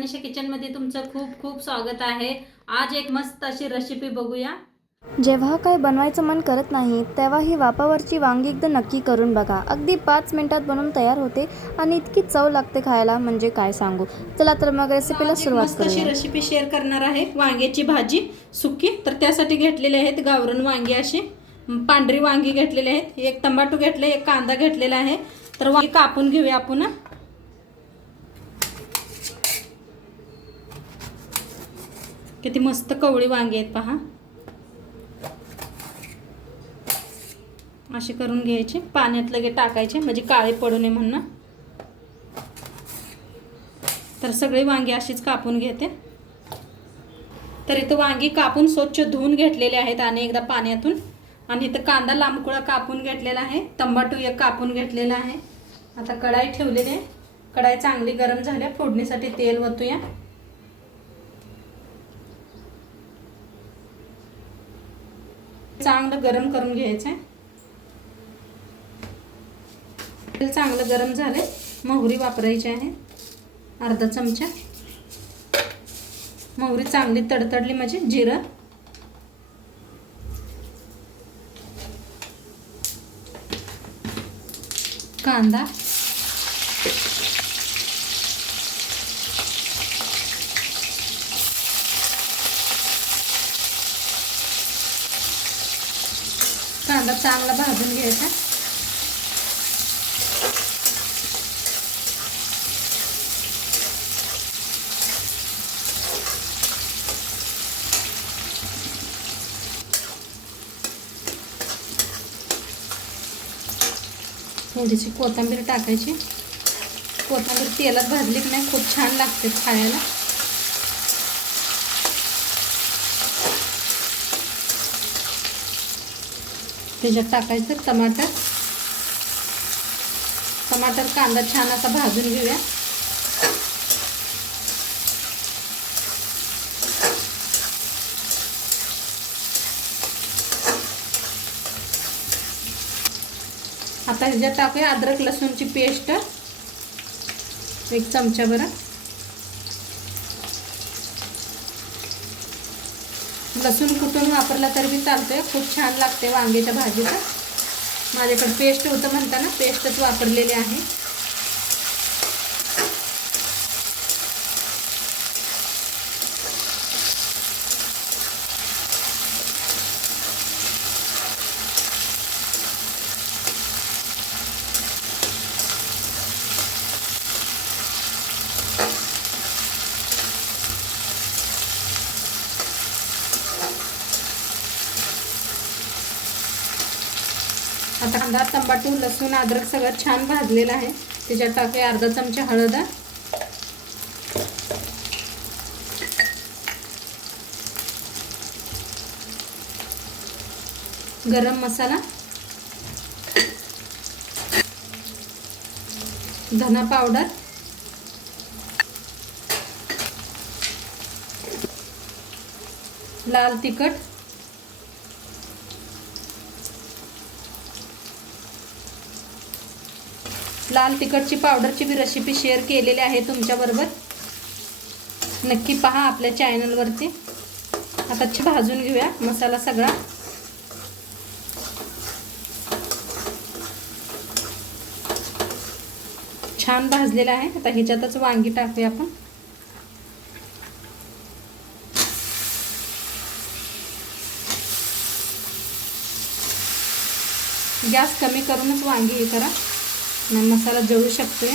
मनीषा किचनमध्ये तुमचं खूप खूप स्वागत आहे। आज एक मस्त अशी रेसिपी बघूया। जेव्हा काय बनवायचं मन करत नाही तेव्हा ही वाफावरची वांगी एकदा नक्की करून बघा। अगदी 5 मिनिटात बनवून तयार होते आणि इतकी चव लागते खायला म्हणजे काय सांगू। चला तर मग रेसिपीला सुरुवात मस्त अशी करूया। रेसिपी शेअर करणार आहे, वांग्याची भाजी सुकी। तर त्यासाठी घेतलेले आहेत गावरान वांगी, अशी पांढरी वांगी घेतलेले आहेत, एक टमाटो घेतले, एक कांदा घेतलेला आहे। तर वांगी कापून घेऊया आपण। किती मस्त कवळी वांगी आहेत पहा, असे करून घ्यायचे, पाण्यात लगे टाकायचे म्हणजे काळे पडू नये म्हणून। तर सगळे वांगी अशीच कापून घेते। तर इथं वांगी कापून स्वच्छ धुवून घेतलेले आहेत आणि एकदा पाण्यातून। आणि इथं कांदा लांबकुळा कापून घेतलेला आहे, टमाटो एक कापून घेतलेला आहे। आता कढाई ठेवलेली आहे, कढाई चांगली गरम झाली, फोडणीसाठी तेल ओतूया। चांगलं गरम करून घ्यायचं। तेल चांगलं गरम झाले, मोहरी वापरायची आहे अर्धा चमचा। मोहरी चांगली तडतडली म्हणजे जिरं, कांदा, कांदा चांगला भाजून घ्यायचा। थोडीशी कोथिंबीर टाकायची, कोथिंबीर तेलात भाजली की नाही खूप छान लागते खायला। त्याच्यात टाकायचं टमाटर, कांदा छान असा भाजून घेऊया। आता ह्याच्यात टाकूया अद्रक लसूणची पेस्ट, एक चमचा भर। लसूण कुटून वापरला तरी बी चालतोय, खूप छान लागते वांग्याच्या भाजीला। माझ्याकडे पेस्ट होतं म्हणताना पेस्टच वापरलेली आहे। आता कांदा, टमाटो, लसूण, अद्रक सगळं छान भाजलेलं आहे। त्याच्यात टाकूया अर्धा चमचा हळद, गरम मसाला, धना पावडर, लाल तिखट, लाल तिखटची पावडरची भी रेसिपी शेअर केलेली आहे तुमच्याबरोबर, नक्की पहा आपल्या चॅनलवरती। आता भाजून घेऊया मसाला सगळा। छान भाजलेला आहे। आता ह्याच्यातच वांगी टाकूया आपण। गॅस कमी करूनच वांगी हे करा, मसाला जळू शकतोय।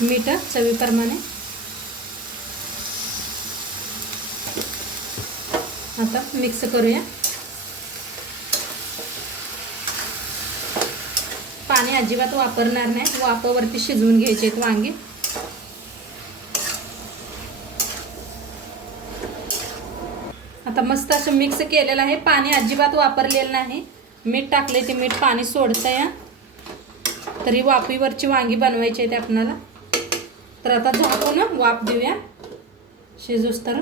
मीठ चवीप्रमाणे। आता मिक्स करूया। पाणी अजिबात वापरणार नाही, वाफेवरती शिजवून घ्यायचे आहेत वांगे। आता मस्त असं मिक्स केलेलं आहे, पाणी अजिबात वापरलेलं नाही। मीठ टाकले ते मीठ पाणी सोडतंय। तरी वाफेवरची वांगी बनवायची आहेत आपल्याला। तर आता झाकून वाफ देऊया शिजूस तर।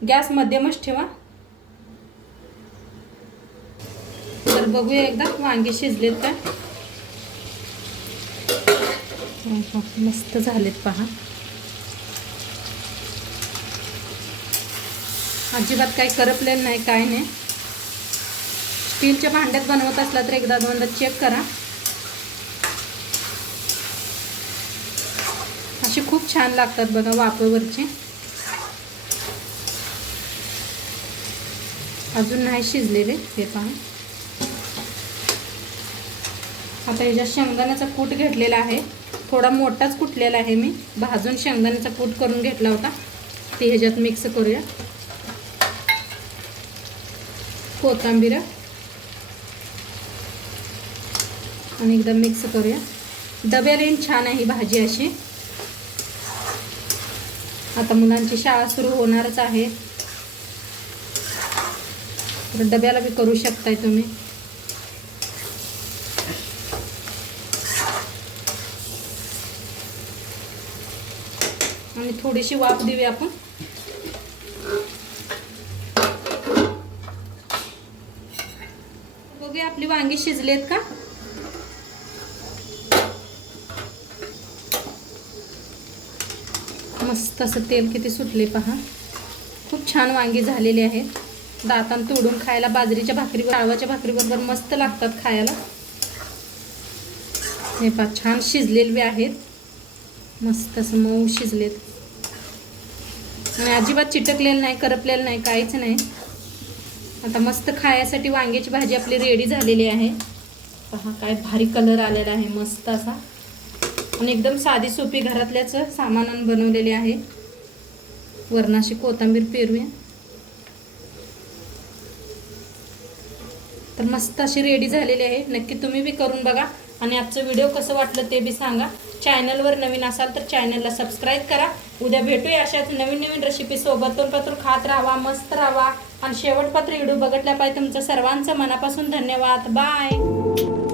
गॅस मध्यमच ठेवा. तर बघूया एकदा वांगी शिजलेत काय. मस्त झालेत पहा. अजिबात काही करपलेलं नाही, काय नाही. स्टीलच्या भांड्यात बनवत असला तर एकदा दोनदा चेक करा. अशी खूप छान लागतात बघा वाफेवरची. अजून नाही शिजलेले हे पहा. आता ह्याच्यात शेंगदाण्याचा कूट घेतलेला आहे. थोडा मोठाच कुटलेला आहे मी. भाजून शेंगदाण्याचा कूट करून घेतला होता, ते ह्याच्यात मिक्स करूया. कोथिंबीर आणि एकदा मिक्स करूया. डब्याला येऊन छान आहे ही भाजी अशी. आता मुलांची शाळा सुरू होणारच आहे, तर डब्याला बी करू शकताय तुम्ही. आणि थोडीशी वाफ देऊया आपण. बघूया आपली वांगी शिजलेत का. मस्त असं तेल किती सुटले पहा. खूप छान वांगी झालेली आहेत. दातान तोडून खायला बाजरीच्या भाकरीवर, डाळवाच्या भाकरीबरोबर मस्त लागतात खायला. हे पहा छान शिजलेले आहेत. मस्त असं मऊ शिजलेत आणि अजिबात चिटकलेलं नाही, करपलेलं नाही, काहीच नाही. आता मस्त खाण्यासाठी वांग्याची भाजी आपली रेडी झालेली आहे. पहा काय भारी कलर आलेला आहे मस्त असा. आणि एकदम साधी सोपी घरातल्याच सामानानं बनवलेली आहे. वरणाशी कोथिंबीर पेरूया. तर मस्त अशी रेडी झालेली आहे. नक्की तुम्ही बी करून बघा आणि आजचं व्हिडिओ कसं वाटलं ते बी सांगा. चॅनलवर नवीन असाल तर चॅनलला सबस्क्राईब करा. उद्या भेटूया अशाच नवीन नवीन रेसिपी सोबत. तोपर्यंत खात राहा, मस्त राहा आणि शेवटपत्र व्हिडिओ बघितल्या पाहिजे. तुमचं सर्वांचं मनापासून धन्यवाद. बाय.